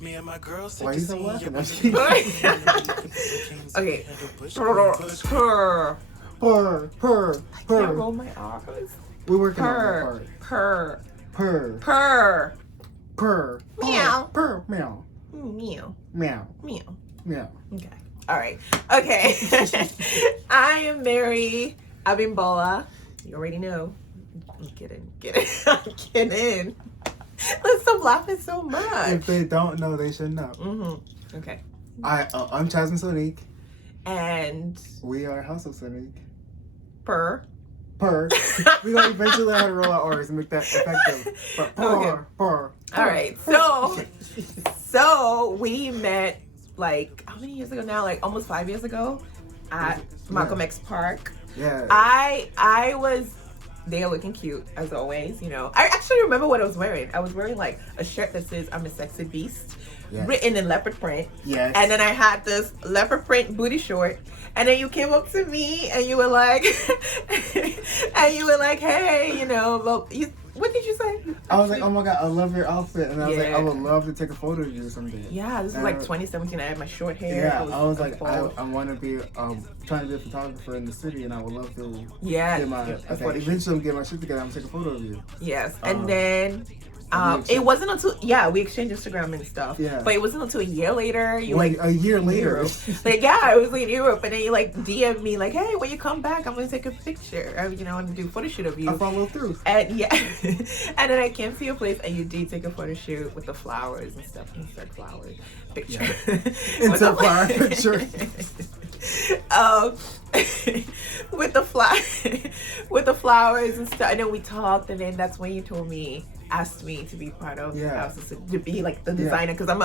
Me and my girls Why take you a so scene. laughing? Okay. Purr. Can't roll my R's. We're working on that part. Purr. Purr. Meow. Purr. Meow. Meow. Meow. Meow. Meow. Okay. All right. Okay. I am Mary Abimbola. You already know. I'm kidding. I'm kidding. Let's stop laughing so much. If they don't know, they should know. Mm-hmm. Okay. I'm Jasmine Sonique. And We are House of Sonique. purr. We're gonna eventually learn how to roll our R's and make that effective. But purr. All right. So we met like how many years ago now? Like almost 5 years ago at Malcolm X Park. Yeah. I was there looking cute as always, you know. I actually remember what I was wearing. I was wearing like a shirt that says "I'm a sexy beast," written in leopard print. Yes. And then I had this leopard print booty short. And then you came up to me and you were like, hey, you know, well, what did you say? I was like, oh my God, I love your outfit. And I was like, I would love to take a photo of you someday. Yeah, this was like 2017. I had my short hair. Yeah, I was like, I want to be trying to be a photographer in the city, and I would love to get my eventually get my shit together. I'm gonna take a photo of you. Yes, and then it wasn't until we exchanged Instagram and stuff. Yeah, but it wasn't until a year later. A year later. Like it was like in Europe, and then you like DM'd me like, hey, when you come back, I'm gonna take a picture. You know, I'm gonna do a photo shoot of you. I followed through. And and then I came to your place, and you did take a photo shoot with the flowers and stuff. Insert flowers picture. Yeah. Insert flower picture. with the flowers and stuff. And then we talked, and then that's when you asked me to be part of House, to be like the designer, because I'm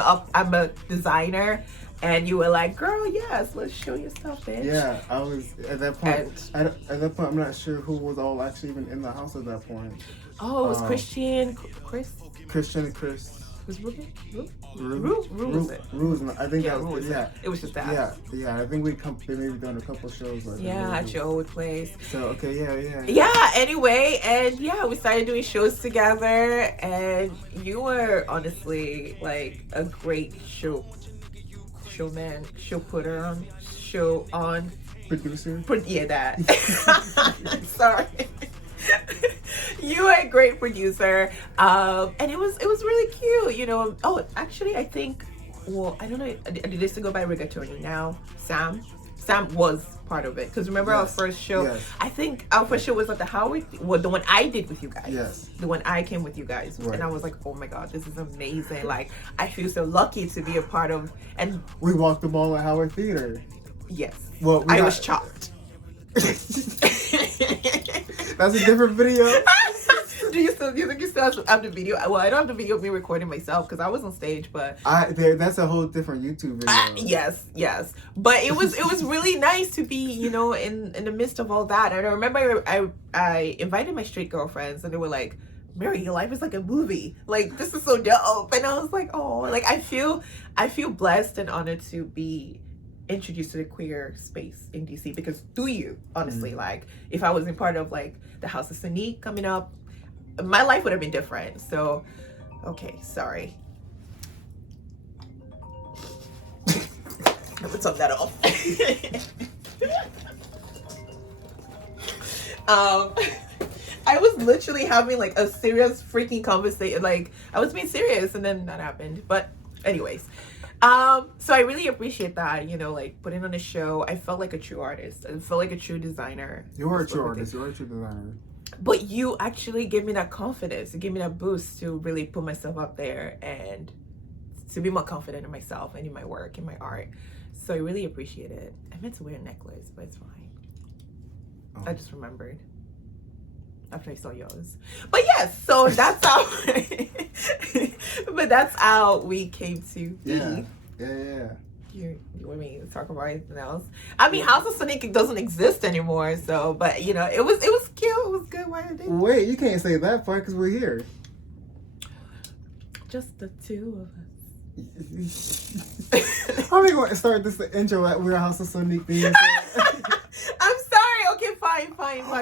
a designer, and you were like, girl, yes, let's show your stuff, bitch. Yeah, I was at that point. At that point, I'm not sure who was all actually even in the house at that point. Oh, it was Christian and Chris. Was Ruben? Rue. I think that was it was just that. Yeah. I think they maybe done a couple shows like at your old place. So Anyway, and we started doing shows together, and you were honestly like a great showman, show on producer. That. Sorry. You are a great producer, and it was really cute, you know. Oh, actually, I think, I don't know, did this go by Rigatoni now? Sam was part of it, because remember our first show? Yes. I think our first show was at the Howard, the one I did with you guys. Yes. The one I came with you guys, and I was like, oh my God, this is amazing. Like, I feel so lucky to be a part of, and we walked the ball at Howard Theater. Yes. Well, I was chopped. That's a different video. Do you think you still have the video? Well, I don't have the video of me recording myself because I was on stage, but that's a whole different YouTube video. Yes. But it was really nice to be, you know, in the midst of all that. And I remember I invited my straight girlfriends, and they were like, Mary, your life is like a movie. Like, this is so dope. And I was like, oh, like I feel blessed and honored to be introduced to the queer space in DC, because through you, honestly, like if I wasn't part of like the House of Sonique coming up, my life would have been different. So, okay, sorry. I'm gonna turn that off. I was literally having like a serious freaking conversation. Like I was being serious, and then that happened. But anyways. So I really appreciate that, you know, like putting on a show. I felt like a true artist. I felt like a true designer. You are a true artist. You are a true designer. But you actually gave me that confidence. You gave me that boost to really put myself up there and to be more confident in myself and in my work, in my art. So I really appreciate it. I meant to wear a necklace, but it's fine. Oh. I just remembered after I saw yours. But yes, so that's how that's how we came to be. Yeah. You want me to talk about anything else? I mean, House of Sonique doesn't exist anymore, so but you know, it was cute, it was good. Why I did. Wait, you can't say that part because we're here. Just the two of us. How are we going to start this intro at We're House of Sonique? I'm sorry. Okay, fine.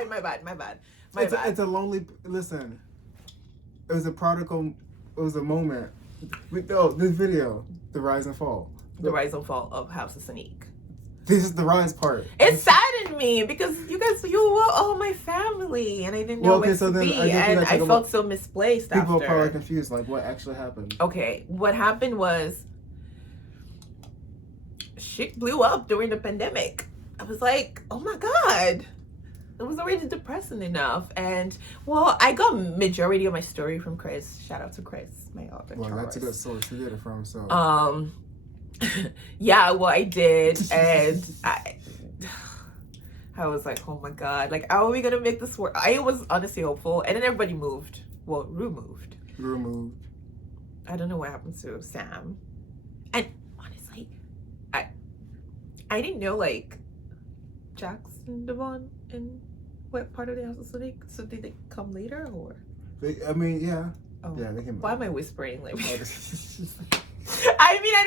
My bad. It's a lonely. Listen, it was a prodigal. It was a moment This video, the rise and fall. The rise and fall of House of Sonique. This is the rise part. It saddened me because you were all my family, and I didn't know where to be, and I felt so misplaced. People after. are probably confused, like what actually happened. Okay, what happened was shit blew up during the pandemic. I was like, oh my god, it was already depressing enough, and well, I got majority of my story from Chris. Shout out to Chris, my author. Well, that's a good source to get it from. So yeah, well, I did, and I was like, oh my god, like, how are we gonna make this work? I was honestly hopeful, and then everybody moved. Well, removed. I don't know what happened to Sam, and honestly, I didn't know like Jackson, Devon, and what part of the House of Sonique. So did they come later, or? Yeah. Oh. Yeah, they came. Why am I whispering like? I mean, I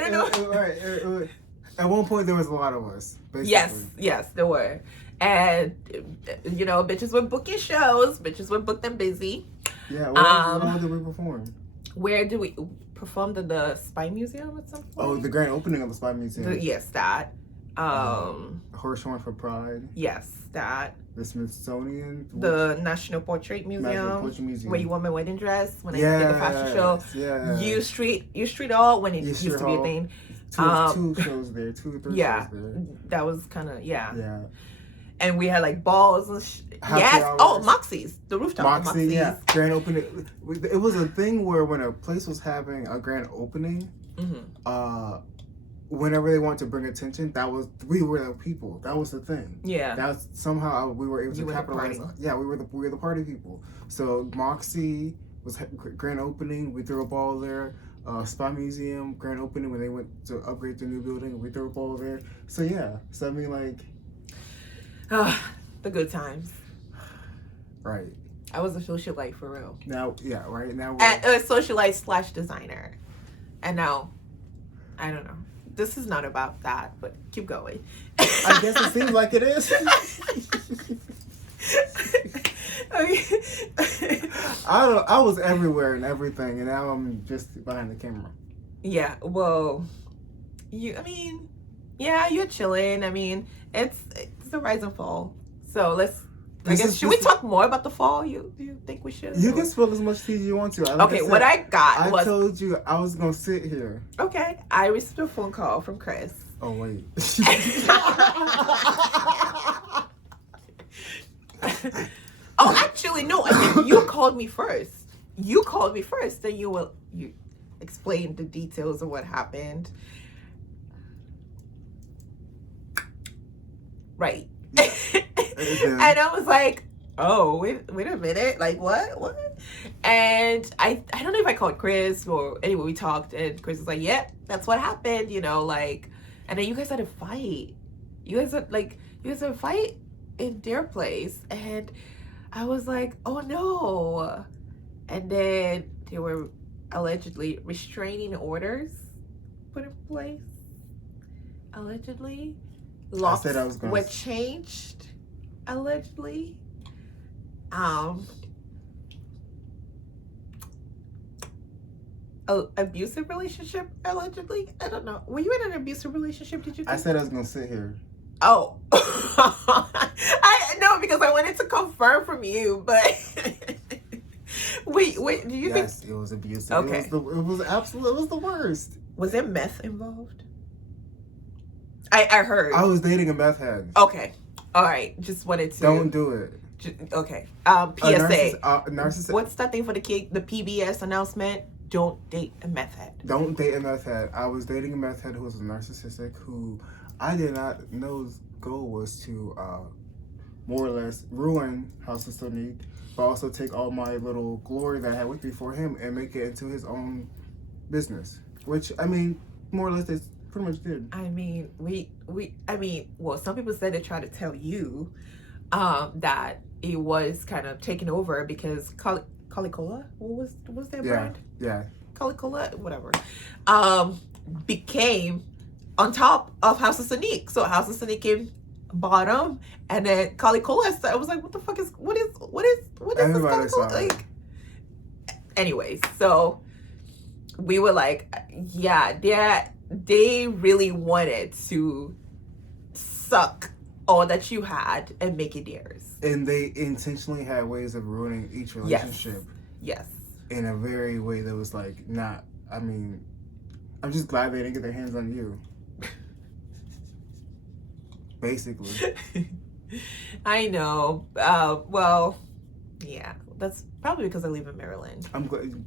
don't know. Right. At one point, there was a lot of us. Basically. Yes, there were. And, bitches were booking shows. Bitches were booked and busy. Yeah, where did we perform? Where did we perform? At the Spy Museum at some point? Oh, the grand opening of the Spy Museum. Yes, that. Hirshhorn for Pride. Yes, that. The Smithsonian. The National Portrait Museum. Where you wore my wedding dress when I did the fashion show. Yeah. U Street Hall when it used to be a thing. Two shows there. 2 or 3 shows there. That was kind of, Yeah. And we had like balls and yes. Hours. Oh, Moxie's. The rooftop. Moxie's. Yeah. Grand opening. It was a thing where when a place was having a grand opening, whenever they wanted to bring attention, we were the people. That was the thing. Yeah. That's somehow we were able to capitalize. Yeah, we were the party people. So Moxie was grand opening. We threw a ball there. Spy Museum grand opening when they went to upgrade the new building. We threw a ball there. So yeah. So I mean, like, the good times. Right. I was a socialite for real. Now, yeah, right now. A socialite / designer, and now, I don't know. This is not about that, but keep going. I guess it seems like it is. I was everywhere and everything, and now I'm just behind the camera. Yeah, well, you're chilling. I mean, it's a rise and fall. So should we talk more about the fall? Do you think we should? You can spill as much tea as you want to. Okay, what I got was... I told you I was going to sit here. Okay, I received a phone call from Chris. Oh, wait. Oh, actually, no. I think you called me first. Then you explained the details of what happened. Right. And I was like, oh, wait a minute. Like, what? And I don't know if I called Chris or anyway, we talked and Chris was like, yeah, that's what happened, like, and then you guys had a fight. You guys had a fight in their place. And I was like, oh no. And then there were allegedly restraining orders put in place. Allegedly. Locks were changed. Allegedly. Abusive relationship, allegedly. I don't know. Were you in an abusive relationship? Did you? I said I was gonna sit here. Oh, I know because I wanted to confirm from you, but wait. Do you think? Yes, it was abusive. Okay, it was the worst. Was there meth involved? I heard. I was dating a meth head. Okay, all right. Just wanted to. Don't do it. Okay. PSA. Narcissist. What's that thing for the PBS announcement? Don't date a meth head. Don't date a meth head. I was dating a meth head who was a narcissistic, who I did not know his goal was to more or less ruin House of Sonique, but also take all my little glory that I had with me for him and make it into his own business. Which, I mean, more or less they pretty much did. I mean, well, some people said they tried to tell you that it was kind of taken over because Calicola, what was their brand? Yeah. Calicola, whatever. Became on top of House of Sonique. So House of Sonique came bottom, and then Calicola. I was like, what the fuck is what is this Calicola? Like, anyways, so we were like, yeah, they really wanted to suck all that you had and make it theirs. And they intentionally had ways of ruining each relationship. Yes. In a very way that was like not. I mean, I'm just glad they didn't get their hands on you. Basically. I know. Well, yeah. That's probably because I live in Maryland. I'm glad.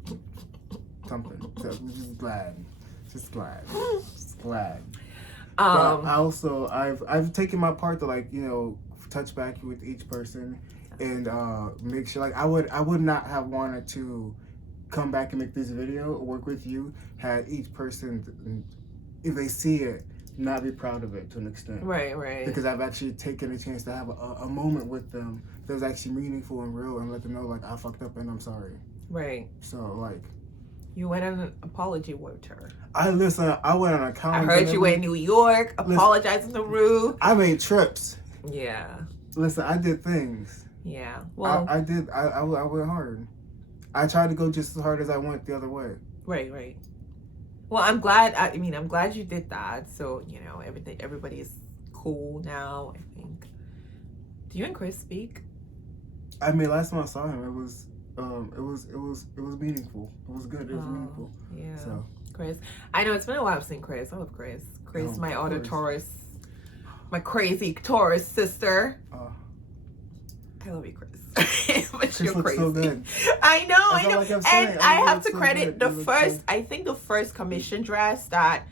Something. So I'm just glad. Just glad. Just glad. But I also, I've taken my part to, like, you know, touch back with each person and make sure, like, I would not have wanted to come back and make this video or work with you had each person, if they see it, not be proud of it to an extent. Right. Because I've actually taken a chance to have a moment with them that was actually meaningful and real and let them know, like, I fucked up and I'm sorry. Right. So, like, you went on an apology with her. I went on a calendar. I heard you were in New York, apologizing to Rue. I made trips. Yeah. Listen, I did things. Yeah. Well, I did. I went hard. I tried to go just as hard as I went the other way. Right. Well, I'm glad. I'm glad you did that. So, you know, everybody's cool now, I think. Do you and Chris speak? I mean, last time I saw him, it was meaningful. It was good. It was meaningful. Yeah. So Chris, I know it's been a while since Chris. I love Chris. Chris, my other Taurus, my crazy Taurus sister. I love you, Chris. But Chris you're looks crazy. so good. I know. Like and I have to credit the first. I think the first commission dress that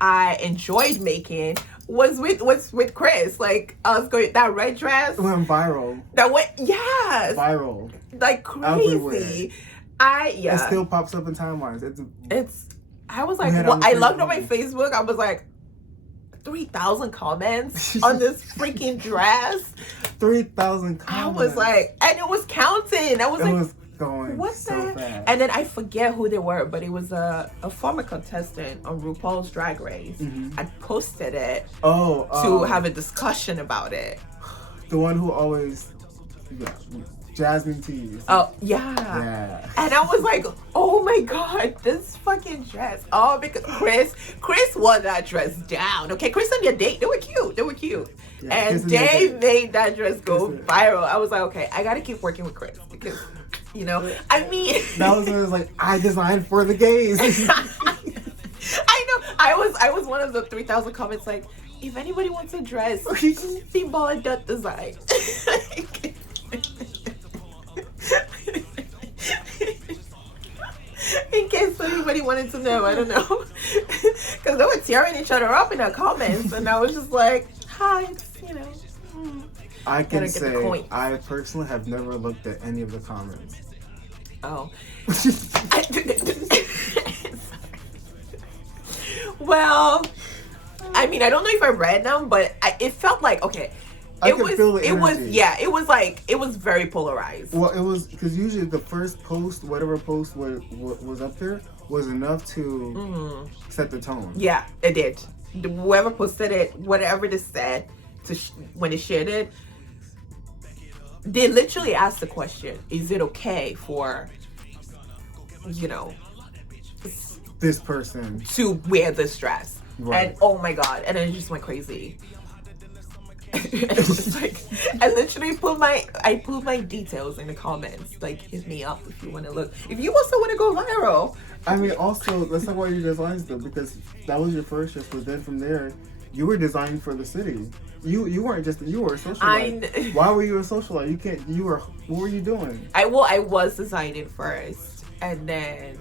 I enjoyed making was with Chris. Like I was going that red dress. It went viral. That went viral. Like crazy. Everywhere. It still pops up in timelines. I was like, I logged on my Facebook. I was like, 3,000 comments on this freaking dress. 3,000 comments. I was like, and it was counting. I was it like, was going what's so that? fast. And then I forget who they were, but it was a former contestant on RuPaul's Drag Race. Mm-hmm. I posted it to have a discussion about it. The one who always, Jasmine Tees. Oh, yeah. And I was like, oh my God, this fucking dress. Oh, because Chris wore that dress down. Okay, Chris and your date, they were cute. Yeah, and they made that dress go viral. I was like, okay, I gotta keep working with Chris because, you know, I mean. That was when it was like, I designed for the gays. I know. I was one of the 3,000 comments like, if anybody wants a dress, see Ball and Dutt Design. In case anybody wanted to know, I don't know. Because they were tearing each other up in the comments, and I was just like, hi, you know. I can say, I personally have never looked at any of the comments. Oh. Well, I mean, I don't know if I read them, but it felt like, okay. It was very polarized. Well, it was because usually the first post, whatever post was up there, was enough to set the tone. Yeah, it did. Whoever posted it, whatever they said, when they shared it, they literally asked the question: is it okay for, you know, this person to wear this dress? Right. And oh my God, and it just went crazy. It's like I literally put my details in the comments. Like, hit me up if you want to look. If you also want to go viral. I mean, also let's talk about your designs though, because that was your first shift. But then from there, you were designing for the city. You weren't just you were a socialite. Why were you a socialite? You can't. You were. What were you doing? I was designing first, and then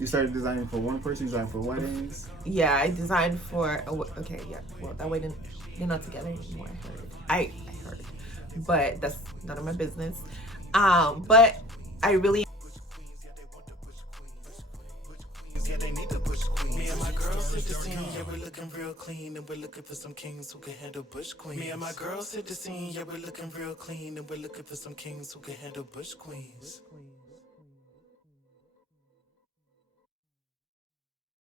you started designing for one person. You designed for weddings. Yeah, I designed for. Okay, yeah. Well, that way they're not together anymore. I heard, but that's none of my business. But I really. Yeah, they need to push queen. Me and my girls hit the scene, yeah, we're looking real clean, and we're looking for some kings who can handle bush queens. Me and my girls hit the scene, yeah, we're looking real clean, and we're looking for some kings who can handle bush queens.